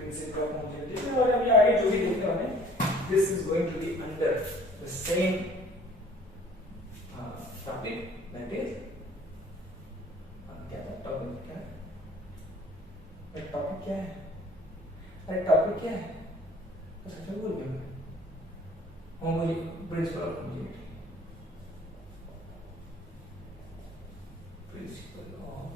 Principle of homogeneity. और अभी आगे जो भी देखने वाले हैं, this is going to be under the same topic, that is क्या था टॉपिक, क्या टॉपिक क्या है, अरे टॉपिक क्या है, तो सच में भूल गया मैं, homogeneity, principle of homogeneity, principle of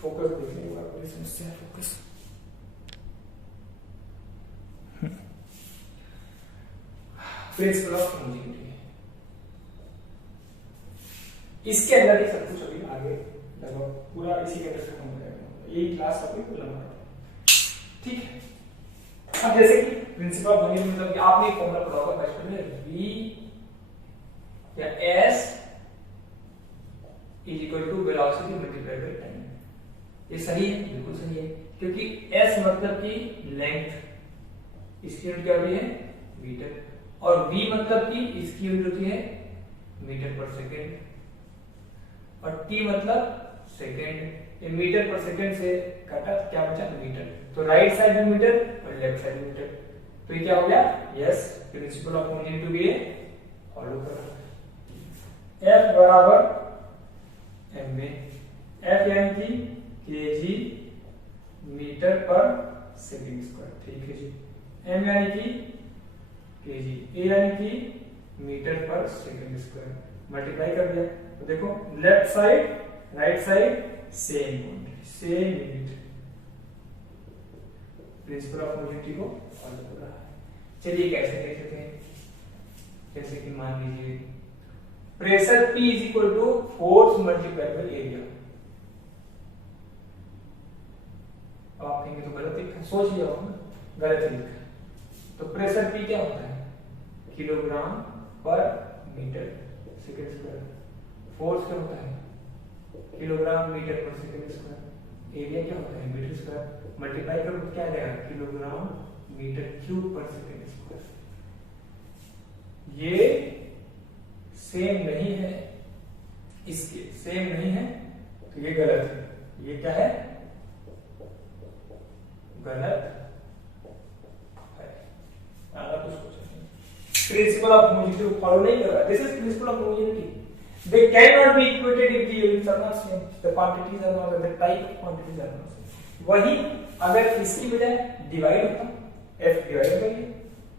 focus देखने के बाद बड़ी समस्या है फोकस। प्रिंसिपल ऑफ होमोजेनिटी, इसके अंदर ही सब कुछ अभी आगे लगभग पूरा इसी के अंदर से खत्म हो जाएगा, यही क्लास अभी पूरा लंबा है, ठीक है। अब जैसे कि प्रिंसिपल ऑफ होमोजेनिटी मतलब कि आपने एक फॉर्मूला पढ़ा होगा बचपन में, v या s is equal to velocity multiplied by time. ये सही है, बिल्कुल सही है, क्योंकि s मतलब कि लेंथ, इसकी यूनिट क्या होती है मीटर, और v मतलब कि इसकी यूनिट होती है मीटर पर सेकंड, और t मतलब सेकंड। ये मीटर पर सेकंड से काटा क्या बचा मीटर, तो राइट साइड में मीटर और लेफ्ट साइड में मीटर, तो ये क्या हो गया यस प्रिंसिपल ऑफ होमोजेनिटी भी फॉलो कर रहा है। F बराबर m में, F यानी कि केजी मीटर पर सेकंड स्क्वायर, ठीक है जी। m यानी कि केजी, a यानी कि मीटर पर सेकंड स्क्वायर, मल्टीप्लाई कर दिया तो देखो left side right side same unit, principle of homogeneity को फॉलो कर रहा है। चलिए कैसे देख सकते हैं, जैसे कि मान लीजिए pressure P is equal to force multiply by area. आप कहेंगे तो गलत लिखा, सोच लिया होगा ना, गलत लिखा। तो प्रेशर P क्या होता है किलोग्राम पर मीटर सेकंड स्क्वायर, फोर्स क्या होता है किलोग्राम मीटर पर सेकंड स्क्वायर, एरिया क्या होता है मीटर स्क्वायर, मल्टीप्लाई करो तो क्या आ जाएगा किलोग्राम मीटर क्यूब पर सेकंड स्क्वायर। ये सेम नहीं है, इसके सेम नहीं है तो ये गलत है, ये क्या है गलत है। अगर कुछ प्रिंसिपल ऑफ होमोजेनिटी को फॉलो नहीं कर रहा, this is principle of homogeneity, they cannot be equated if the units are not same, the quantities are not, the type of quantities are not same। वही अगर इसकी बजाय डिवाइड होता f divide by a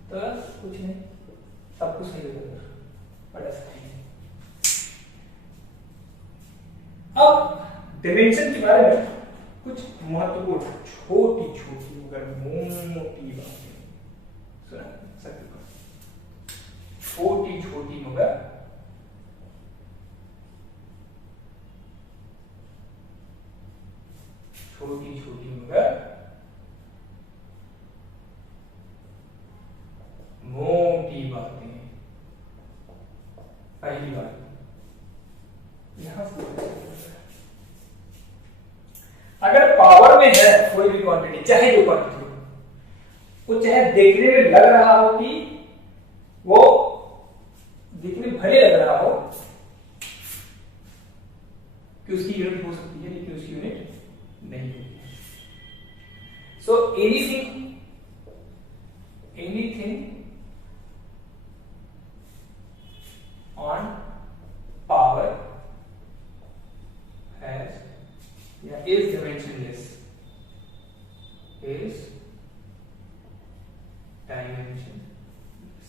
तो कुछ नहीं, सब कुछ सही हो जाता, बड़ा सही है। अब डिमेंशन के बारे में कुछ महत्वपूर्ण छोटी छोटी मगर मोटी बातें सुना सकते हो, छोटी छोटी मगर छोटी छोटी मगर मोटी बातें। पहली बात यहां से, अगर पावर में है कोई भी क्वांटिटी, चाहे जो क्वांटिटी हो, वो चाहे देखने में लग रहा हो कि वो देखने में भले लग रहा हो कि उसकी यूनिट हो सकती है, लेकिन उसकी यूनिट नहीं होती है। So anything on power has या इज डायमेंशनलेस, इज डायमेंशनलेस,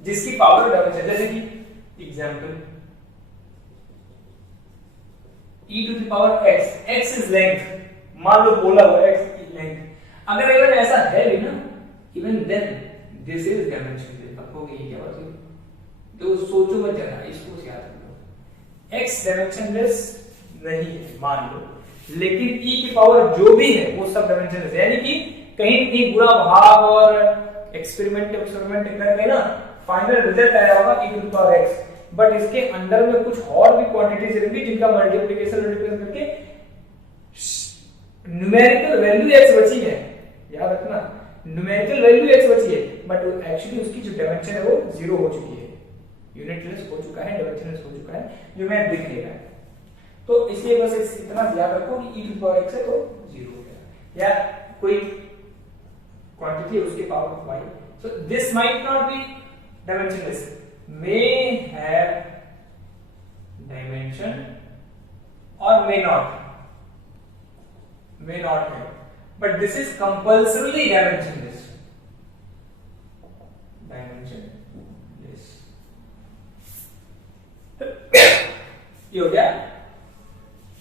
जिसकी पावर डायमेंशन, जैसे कि example e to the power x, x is length, मान लो बोला हुआ x is length, अगर इवन ऐसा है भी ना, even then this is dimensionless. अब हो गई क्या बात हुई, तो सोचो मत जरा, इसको याद रखो, x डायमेंशनलेस नहीं है मान लो, लेकिन e की पावर जो भी है वो सब डायमेंशनलेस है, यानी कि कहीं भी बुरा भाग और एक्सपेरिमेंट करके ना फाइनल रिजल्ट आया होगा e to the power x, but इसके अंदर में कुछ और भी क्वांटिटीज रहेंगी जिनका मल्टीप्लिकेशन करके न्यूमेरिकल वैल्यू x बची है, याद रखना न्यूमेरिकल वैल्यू x बची है, बट एक्चुअली उसकी जो डायमेंशन है वो जीरो हो चुकी है, यूनिटलेस हो चुका है, डायमेंशनलेस हो चुका है, जो मैं दिख नहीं रहा है। तो इसलिए बस इतना याद रखो कि e टू पावर x है तो 0 हो गया, या कोई क्वांटिटी है उसके power of y, so this might not be dimensionless, may have dimension or may not have, but this is compulsorily dimensionless. ये हो गया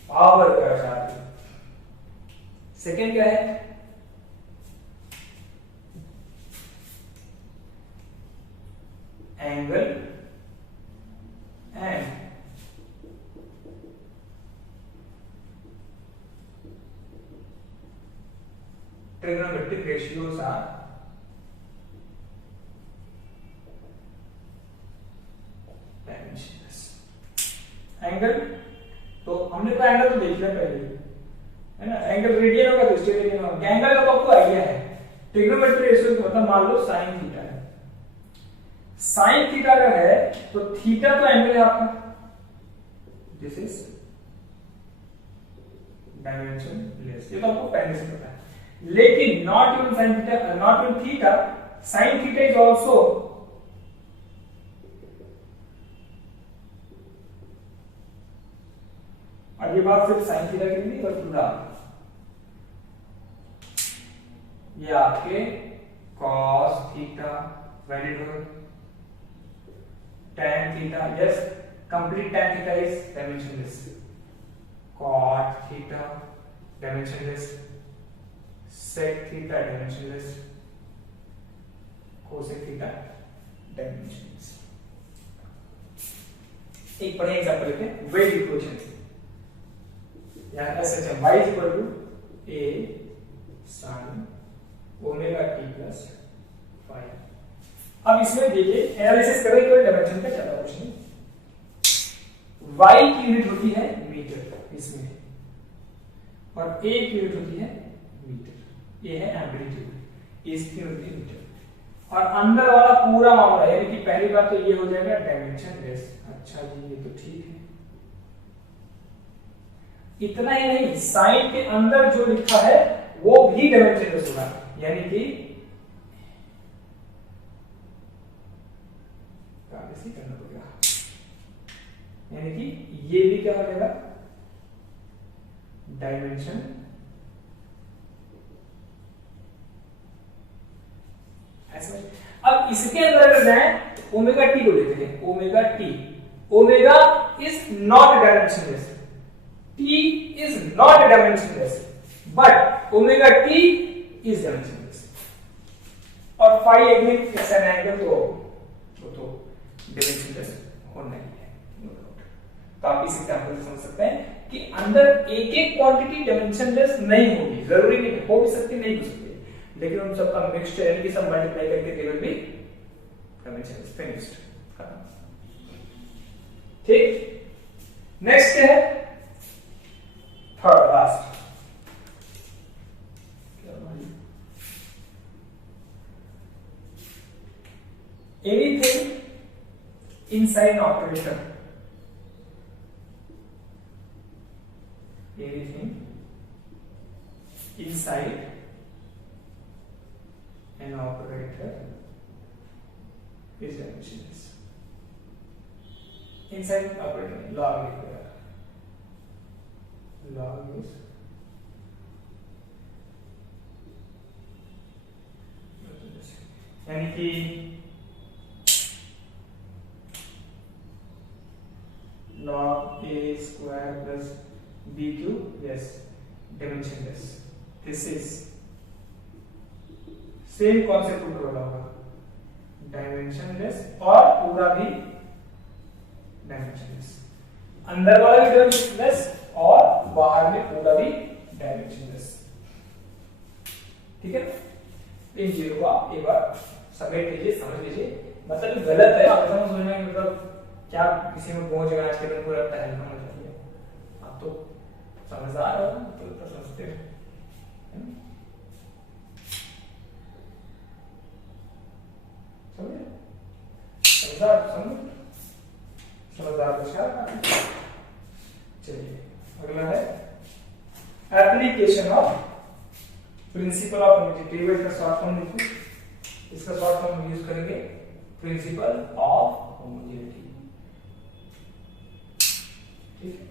पावर का चार्ज। सेकेंड क्या है, angle and trigonometric ratios are dimensionless. Angle तो हमने तो angle तो देख लिया पहले, है ना, एंगल रेडियन होगा तो स्टेरेडियन होगा। एंगल का तो आपको आइडिया है, ट्रिग्नोमेट्रिक रेशियो मतलब मान लो साइन थीटा है, साइन थीटा का है तो थीटा तो एंगल है आपका, दिस इज डायमेंशनलेस, ये तो आपको पहले से पता है। लेकिन not even sine theta, not even theta, sine theta is also और ये बात सिर्फ साइन थीटा की नहीं पर पूरा, ये आपके कॉस थीटा वैलिड हो, tan theta, yes complete tan theta is dimensionless, cot theta dimensionless, sec theta dimensionless, cosec theta dimensionless. एक बड़े एग्जांपल लेते हैं, वेट इक्वेशन से, यहाँ SHM y equal to a sin omega t plus 5। अब इसमें देखिए एनालिसिस करें केवल डायमेंशन का, ज्यादा कुछ नहीं। y की यूनिट होती है मीटर इसमें, और a की यूनिट होती है मीटर, ये है एम्पलीट्यूड, इसकी यूनिट है मीटर, और अंदर वाला पूरा मामला यानी कि पहली बात तो ये हो जाएगा डायमेंशनलेस। अच्छा जी ये तो ठीक है, इतना ही नहीं, साइन के अंदर जो लिखा है वो भी डायमेंशनलेस होगा, यानी कि करना पड़ेगा, यानी कि ये भी क्या हो जाएगा डायमेंशन। अब इसके अंदर अगर जाए ओमेगा टी को लेते हैं, omega T, omega is not dimensionless, T is not dimensionless, but omega T is dimensionless, और फाई एग्निट इज एन एंगल, तो डायमेंशनलेस होना ही है। तो आप इस एग्जांपल से समझ सकते हैं कि अंदर एक एक क्वांटिटी डायमेंशनलेस नहीं होगी, जरूरी नहीं हो भी सकती, नहीं हो सकती, लेकिन उन सबका मिक्सचर यानी कि सब मल्टीप्लाई करके they will be dimensionless. Finished, ठीक। नेक्स्ट क्या है, third last, anything inside an operator, anything inside an operator is dimensionless. Inside an operator, log is यानी कि log a square plus b cube, yes, dimensionless. This is same concept ऊपर वाला होगा, dimensionless और पूरा भी डायमेंशनलेस, अंदर वाला भी डायमेंशनलेस और बाहर में पूरा भी डायमेंशनलेस, ठीक है। इन चीजों को आप एक बार समेट लीजिए, समझ लीजिए, मतलब गलत है आप ऐसा सोचना कि मतलब क्या किसी में पहुंच गया आज के दिन पूरा टहलना हो जाती है, आप तो समझदार हो तो समझते हो, समझदार बच्चा। चलिए अगला है application of principle of homogeneity. इसका शॉर्ट फॉर्म लिखो, इसका शॉर्ट फॉर्म हम यूज करेंगे प्रिंसिपल ऑफ होमोजेनिटी। ठीक है,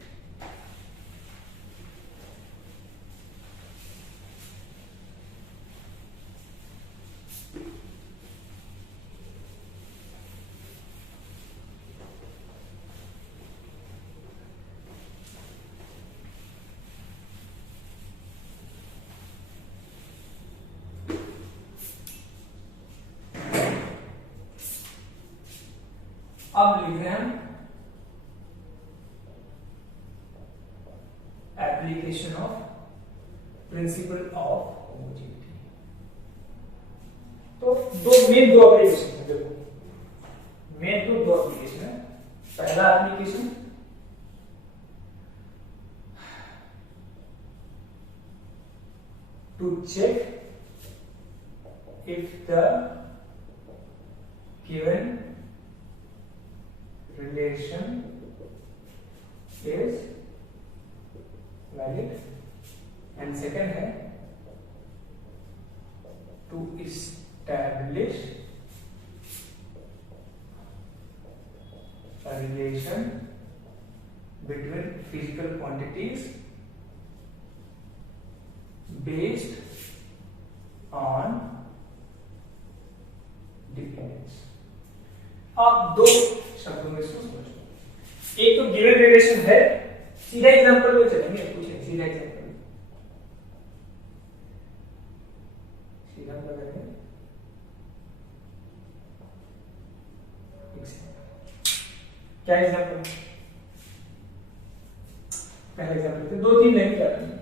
अब लिख रहे हैं application of principle of homogeneity. तो दो एप्लीकेशन है, देखो मेन दो एप्लीकेशन है। पहला application to check if the given relation is valid, and second है to establish a relation between physical quantities based on dependence। आप दो शब्दों में इसको समझो। एक तो गिवन रिलेशन है, सीधा एग्जांपल में चलेंगे, कुछ नहीं, सीधा एग्जांपल, सीधा करेंगे। क्या एग्जांपल? पहला एग्जांपल थे, दो तीन नहीं करते हैं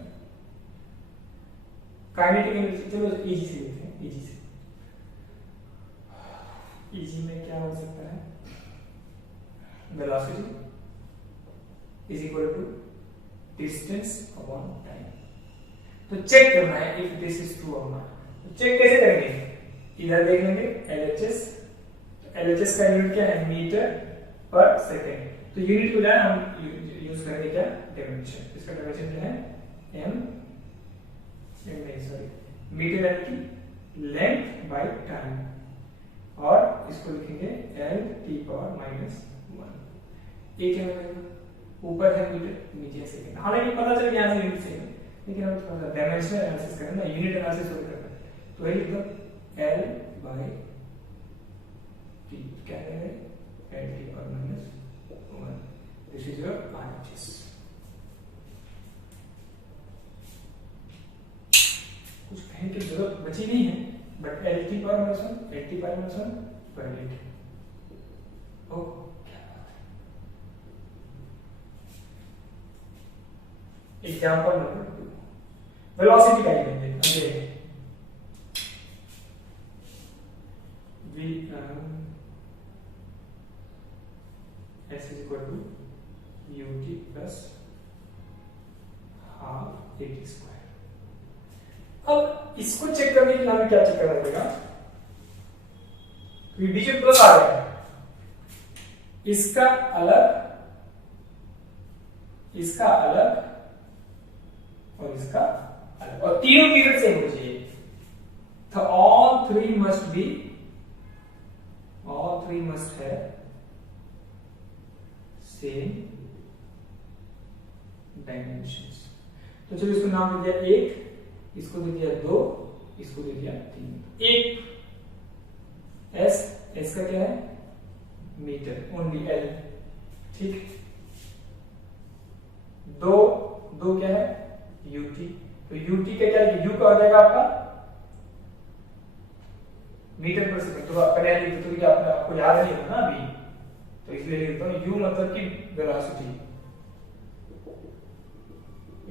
काइनेटिक एनर्जी। चलो इजी से देखते हैं, इजी से। इजी में क्या हो सकता है? Velocity is equal to distance upon time. तो चेक करना है इफ दिस इज ट्रू और नॉट। तो चेक कैसे करेंगे? इधर देख लेंगे एलएचएस। तो एलएचएस का यूनिट क्या है? मीटर पर सेकेंड। तो यूनिट को जाए हम यूज करेंगे क्या? डायमेंशन। इसका डायमेंशन क्या है? एम नहीं सॉरी, मीटर यानी कि लेंथ बाय टाइम, और इसको लिखेंगे एल टी पावर माइनस 1। एक है ऊपर है मीटर, नीचे है सेकंड। हालांकि पता चल गया यहाँ से यूनिट सेम, लेकिन हम थोड़ा सा डायमेंशनल एनालिसिस करें ना, यूनिट एनालिसिस होकर करते हैं। तो वही लिख दो एल बाय टी, क्या है L T power minus 1। This is your RHS. कुछ कहने की जरूरत बची नहीं है, but L T power minus 1, L T power minus 1 valid. ओ क्या बात है। एग्जांपल नंबर 2, वेलोसिटी का लेंगे। Again v s is equal to ut plus half at square। अब इसको चेक करने के लिए हमें क्या चेक करना पड़ेगा? बीच में प्लस आ रहा है, इसका अलग, इसका अलग और इसका अलग, और तीनों पीरियड सेम होना चाहिए। तो all three must have same dimensions। तो चलो इसको नाम दे दिया 1, इसको दे दिया 2, इसको दे दिया 3। एक एस का क्या है? Metre, only L. ठीक, दो क्या है? यूटी। तो यूटी का क्या है? यू का हो जाएगा आपका मीटर पर सेकंड। तो पहले लिख दो, आपको याद नहीं होगा ना अभी, तो इसलिए लिखता हूं यू मतलब कि वेलोसिटी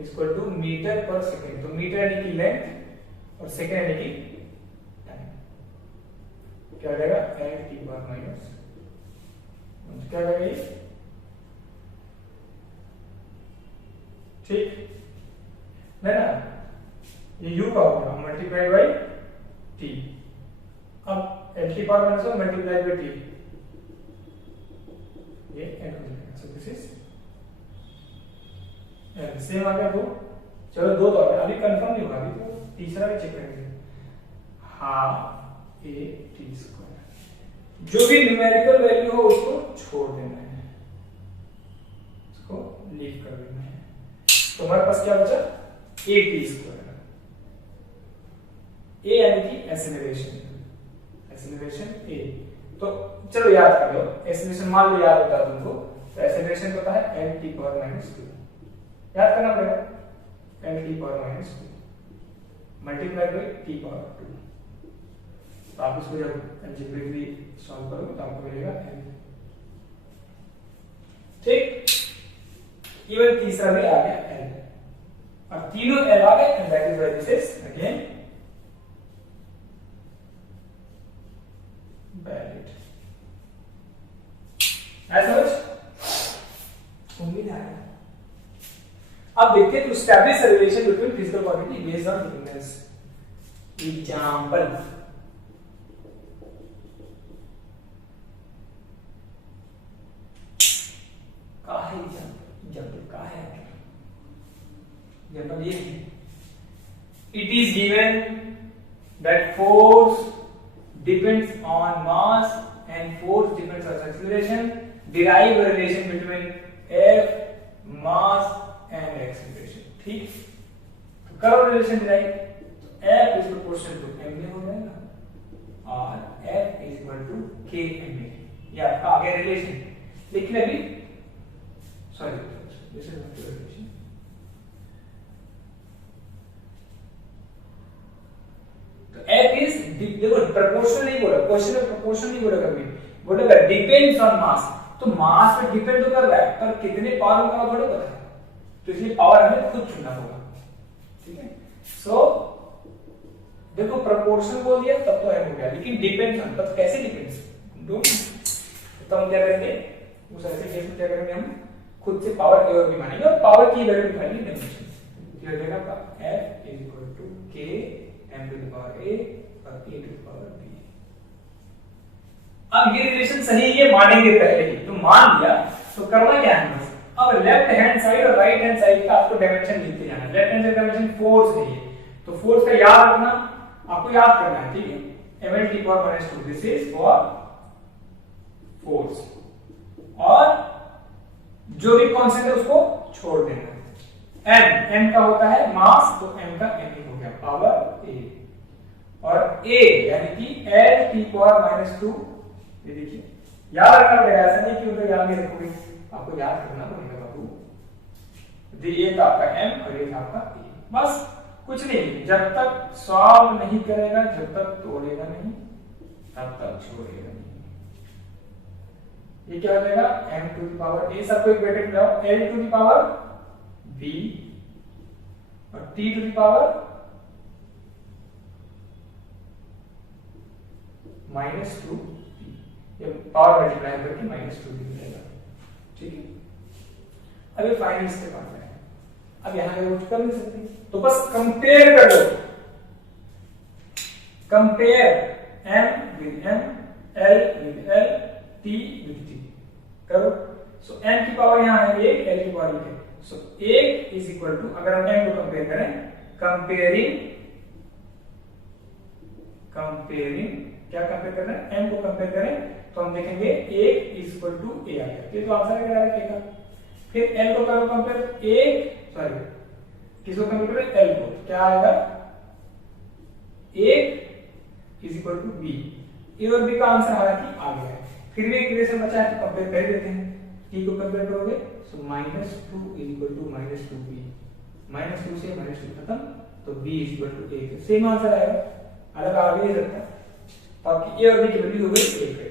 इक्वल टू मीटर पर सेकंड। तो मीटर यानी कि लेंथ और सेकंड यानी कि टाइम। क्या हो जाएगा? एल टी पावर माइनस, क्या हो जाएगा ये? ठीक है ना? ये u का होगा मल्टीप्लाइड बाई t। अब L T power minus 1 multiplied by t, ये एंड हो जाएगा। So this is L same आ गया 2। चलो 2 तो आ गया, अभी कंफर्म नहीं हुआ, अभी तो तीसरा भी चेक करेंगे। हाफ ए टी स्क्वायर, जो भी न्यूमेरिकल वैल्यू हो उसको छोड़ देना है, उसको लीव कर देना है। तो हमारे पास क्या बचा, ए टी स्क्वायर। ए यानी कि एक्सेलरेशन, एक्सेलरेशन ए। तो चलो याद कर लो, एक्सेलरेशन मान लो याद होता है तुमको, तो एक्सेलरेशन होता है एल टी पावर माइनस 2, याद करना पड़ेगा, L T power minus 2 multiply by T power 2। तो आप इसको जब अलजेब्रिकली सॉल्व करोगे तो आपको मिलेगा एल। ठीक, इवन तीसरा भी आ गया एल, और तीनों एल आ गए, and that is why this is again valid. ऐसा समझ उम्मीद है। अब देखते हैं to establish a relation between physical quantity based on dependence. Example, का है एग्जांपल का है, एग्जांपल ये है, it is given that force depends on mass and force depends on acceleration, derive a relation between F, mass and acceleration। ठीक, तो करो relation derive, तो F is proportional to ma हो जाएगा और F is equal to k ma, ये आपका आ गया रिलेशन। लेकिन अभी sorry this is not relation, F is देखो प्रोपोर्शनल नहीं बोला, क्वेश्चन में प्रोपोर्शनल नहीं बोला, कभी बोलेगा डिपेंड्स ऑन मास, तो मास पे डिपेंड तो कर रहा है, पर कितने पावर का थोड़ा पता है, तो इसलिए पावर हमें खुद चुनना होगा। ठीक है, सो देखो प्रोपोर्शनल बोल दिया तब तो एम हो गया, लेकिन डिपेंड्स ऑन, तब कैसे डिपेंड्स तो हम क्या करेंगे, उस ऐसे केस में क्या करेंगे, हम खुद से पावर ए और बी मानेंगे और पावर की वैल्यू निकालेंगे डायमेंशन। तो ये देगा आपका F is equal to k m to the power a और a to the power b। अब ये रिलेशन सही है मानेंगे पहले ही, तो मान लिया, तो करना क्या है बस, अब लेफ्ट हैंड साइड और राइट हैंड साइड का आपको डायमेंशन लिखते जाना है। Left hand side dimension force है, तो फोर्स का याद रखना, आपको याद करना है। ठीक है, ml t power minus 2 this is for force, और जो भी कांस्टेंट है उसको छोड़ देना है। m का होता है मास, तो m का m हो गया पावर a, और a यानी कि l t पावर माइनस 2, ये देखिए याद रखना पड़ेगा, ऐसा नहीं कि उधर याद नहीं रखोगे, आपको याद करना पड़ेगा बाबू। ये था आपका m और ये था आपका a, बस कुछ नहीं, जब तक सॉल्व नहीं करेगा, जब तक तोड़ेगा नहीं, तब तक छोड़ेगा नहीं। ये क्या हो जाएगा, m to the power a, सबको एक ब्रैकेट में लाओ, l to the power b और t टू द पावर -2, ये पावर मल्टीप्लाई करके -2 मिलेगा। ठीक है, अभी फाइनल स्टेप आता है, अब यहां पे कुछ कर नहीं सकते, तो बस कंपेयर कर लो, compare m with m, l with l, t with t करो। सो m की पावर यहां है 1, l की पावर 1 है, सो 1 इज इक्वल टू, अगर हम m को कंपेयर करें, कंपेयरिंग क्या कंपेयर करना है, m को कंपेयर करें तो हम देखेंगे 1 इज इक्वल टू a आ गया, तो आंसर क्या आएगा a का। फिर l को करो कंपेयर, किसको कंपेयर करें, l को, क्या आएगा 1 is equal to b, a और b का आंसर हालांकि आ गया है, फिर भी एक रिलेशन बचा है तो कंपेयर कर देते हैं। t को कंपेयर करोगे सो -2 इज इक्वल टू -2b, -2 से -2 खत्म, तो b is equal to a, same answer आएगा, अलग आ नहीं सकता। तो आपकी a और b की वैल्यू हो गई 1।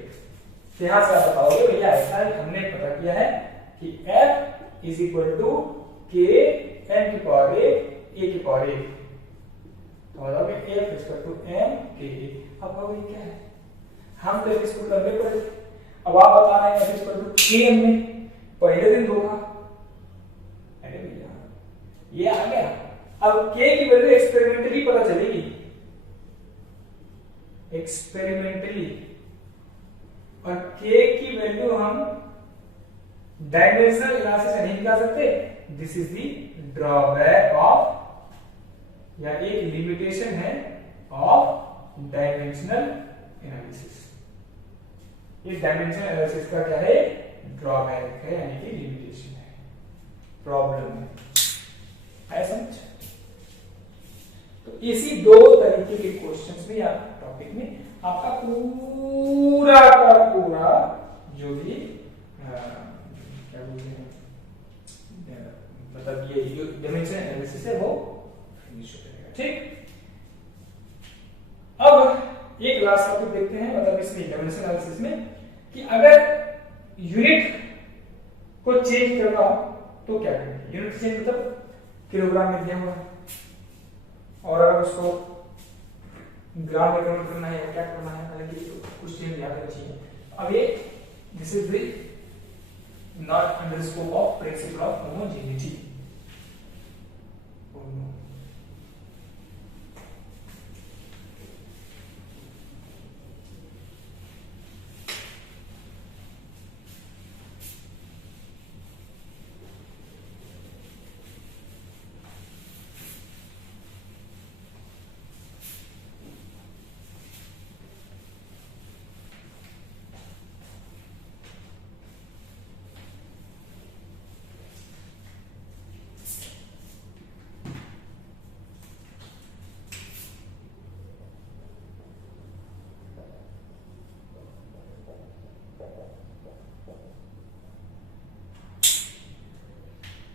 यहां से आप बताओगे भैया ऐसा है, हमने पता किया है कि f is equal to k n की पावर a की पावर 1, तो बताओगे f is equal to m k a। अब कहोगे क्या है, हम तो इसको कंपेयर करें, अब आप बता रहे हैं f is equal to k हमने पहले दिन देखा, अरे भैया ये आ गया, अब k की वैल्यू एक्सपेरिमेंटली पता चलेगी, एक्सपेरिमेंटली, और k की वैल्यू हम डायमेंशनल एनालिसिस नहीं निकाल सकते, this is the drawback of या एक लिमिटेशन है ऑफ डायमेंशनल एनालिसिस। ये डायमेंशनल एनालिसिस का क्या है, ड्रॉबैक है यानी कि लिमिटेशन है, प्रॉब्लम है, समझ। तो इसी दो तरीके के क्वेश्चंस में या टॉपिक में आपका पूरा का पूरा जो भी क्या बोलते हैं मतलब ये जो डायमेंशन एनालिसिस है वो फिनिश हो जाएगा। ठीक, अब एक लास्ट टॉपिक देखते हैं मतलब इसमें डायमेंशन एनालिसिस में कि अगर यूनिट को चेंज करना तो क्या करेंगे। यूनिट चेंज मतलब किलोग्राम में दिया हुआ है और अगर उसको ग्राम में कन्वर्ट करना है या क्या करना है, हालांकि कुछ चीज याद रखिए। अब ये this is the not under scope of principle of homogeneity.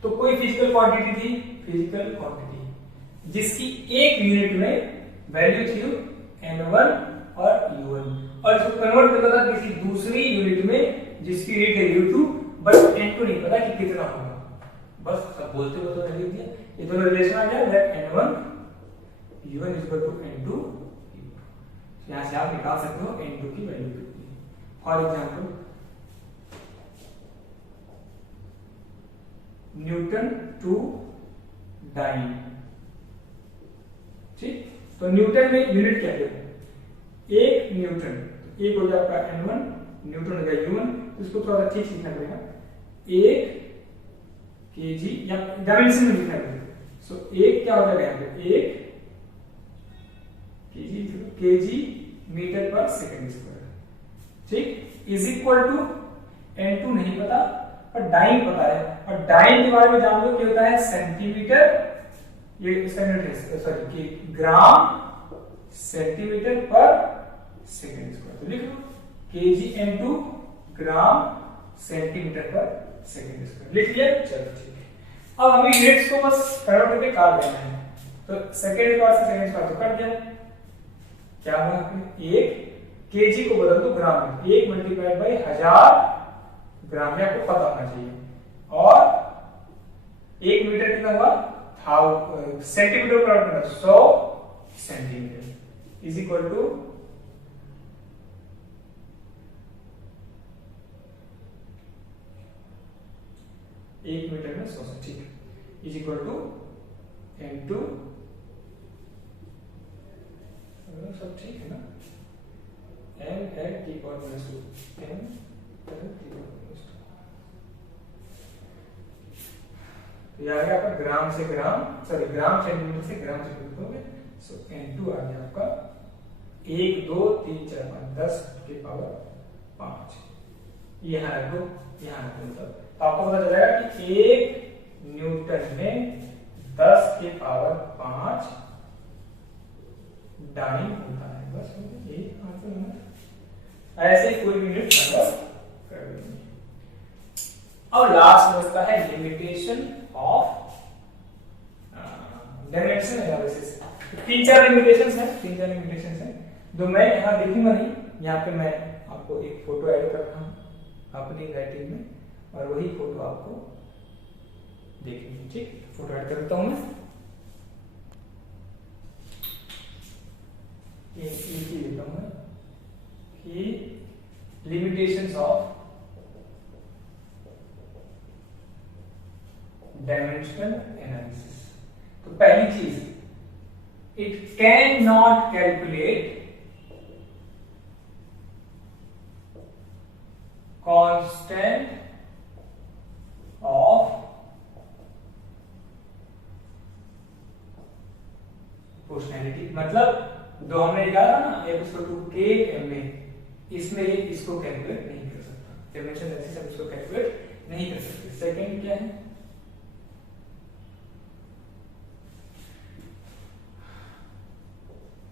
तो कोई फिजिकल क्वांटिटी थी, फिजिकल क्वांटिटी जिसकी एक यूनिट में वैल्यू थी n1 और u1 और इसको कन्वर्ट करना था किसी दूसरी यूनिट में जिसकी यूनिट है u2 बट n2 नहीं पता कि कितना होगा, बस सब बोलते हुए तो लिख दिया। ये दोनों रिलेशन आ गया दैट n1 u1 n2 यहां से आप निकाल सकते हो n2 की वैल्यू कितनी है। For example newton to dyne, ठीक, तो न्यूटन में यूनिट क्या है, एक न्यूटन, एक हो गया आपका n1, न्यूटन हो गया u1, तो इसको थोड़ा सा ठीक लिखना पड़ेगा, एक केजी या डायमेंशन में लिखना पड़ेगा। सो एक क्या हो जाएगा यहाँ पे, एक केजी मीटर पर सेकंड स्क्वायर, ठीक, इज इक्वल टू n2 नहीं पता और डाइन पता है, और डाइन के बारे में जान लो क्या होता है सेंटीमीटर, ये सॉरी कि ग्राम सेंटीमीटर पर सेकंड स्क्वायर, तो लिख लो केजी n2 ग्राम सेंटीमीटर पर सेकंड स्क्वायर, लिख लिया। चलो ठीक है, अब हमें यूनिट्स को बस कन्वर्ट करके काट देना है, तो सेकंड स्क्वायर से सेकंड स्क्वायर तो कट गया, क्या हुआ एक केजी को बदल दो ग्राम में, 1 मल्टीप्लाइड बाई 1000 ग्राम में आपको पता होना चाहिए, और 1 मीटर कितना हुआ सेंटीमीटर पर 100 सेंटीमीटर इज इक्वल टू एक मीटर में 100, ठीक है, इज इक्वल टू n2, सब ठीक है ना, n at t power minus 2 n at t power minus 2, तो ये आ गया आपका ग्राम से ग्राम, सॉरी ग्राम सेंटीमीटर से ग्राम सेंटीमीटर हो गया। सो n2 आ गया आपका 1 2 3 4 5 10 के पावर 5, यहाँ रख दो, यहाँ रख दो, तो आपको पता चलेगा कि 1 न्यूटन में 10 के पावर 5 डाइन होता है, बस यही आंसर है। ऐसे कोई भी यूनिट कन्वर्ट कर देंगे। अब लास्ट बचता है लिमिटेशन ऑफ डायमेंशन एनालिसिस। तीन चार लिमिटेशंस हैं जो मैं यहाँ लिखूंगा नहीं, यहाँ पे मैं आपको एक फोटो ऐड कर रहा हूँ अपनी राइटिंग में, और वही फोटो आपको देखनी, ठीक, फोटो ऐड कर देता हूँ मैं, लिख देता हूँ मैं कि लिमिटेशंस ऑफ डायमेंशनल एनालिसिस। तो पहली चीज, it can not calculate constant of proportionality, मतलब जो हमने निकाला था ना F=K/MA, इसमें ये इसको कैलकुलेट नहीं कर सकता, डायमेंशन एक्सिस हम इसको कैलकुलेट नहीं कर सकते। सेकंड क्या है,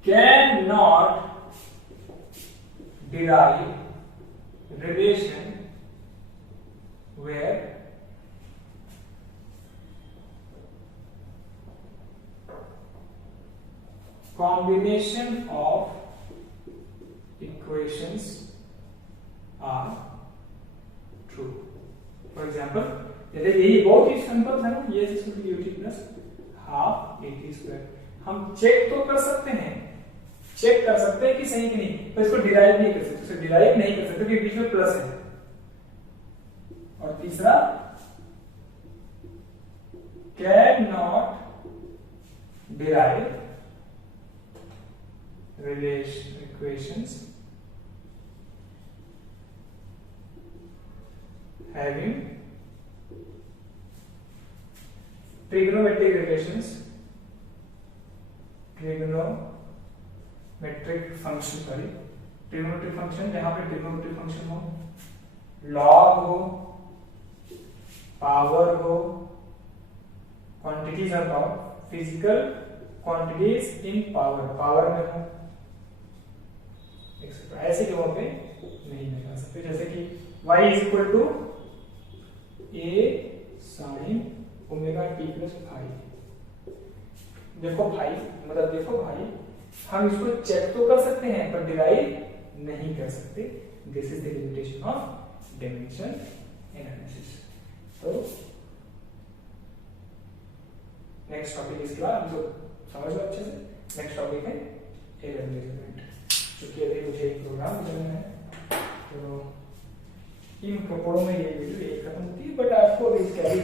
can not derive relation where combination of equations are true. For example, जैसे यही बहुत ही सिंपल था ना, ये ut plus half at square, हम चेक तो कर सकते हैं, चेक कर सकते हैं कि सही कि नहीं, पर इसको डिराइव नहीं कर सकते, इसे डिराइव नहीं कर सकते क्योंकि बीच में प्लस है। और तीसरा, can not derive relation equations having trigonometric relations, trigonometric function, sorry trigonometric function, जहां पे ट्रिग्नोमेट्रिक फंक्शन हो, लॉग हो, पावर हो, quantities of power, physical quantities in power, power में हो, ऐसे जगहों पे नहीं लगा सकते। जैसे कि y = a sin omega t plus five. देखो भाई, मतलब देखो भाई, हम इसको चेक तो कर सकते हैं पर डिराइव नहीं कर सकते। This is the limitation of dimension analysis. तो नेक्स्ट टॉपिक इसके बाद हम लोग समझ लो अच्छे से। नेक्स्ट टॉपिक है एरर मेजरमेंट, क्योंकि अभी मुझे एक प्रोग्राम करना है, तो इन कपड़ों में ये वीडियो एक खत्म होती है, बट आपको इस कैरी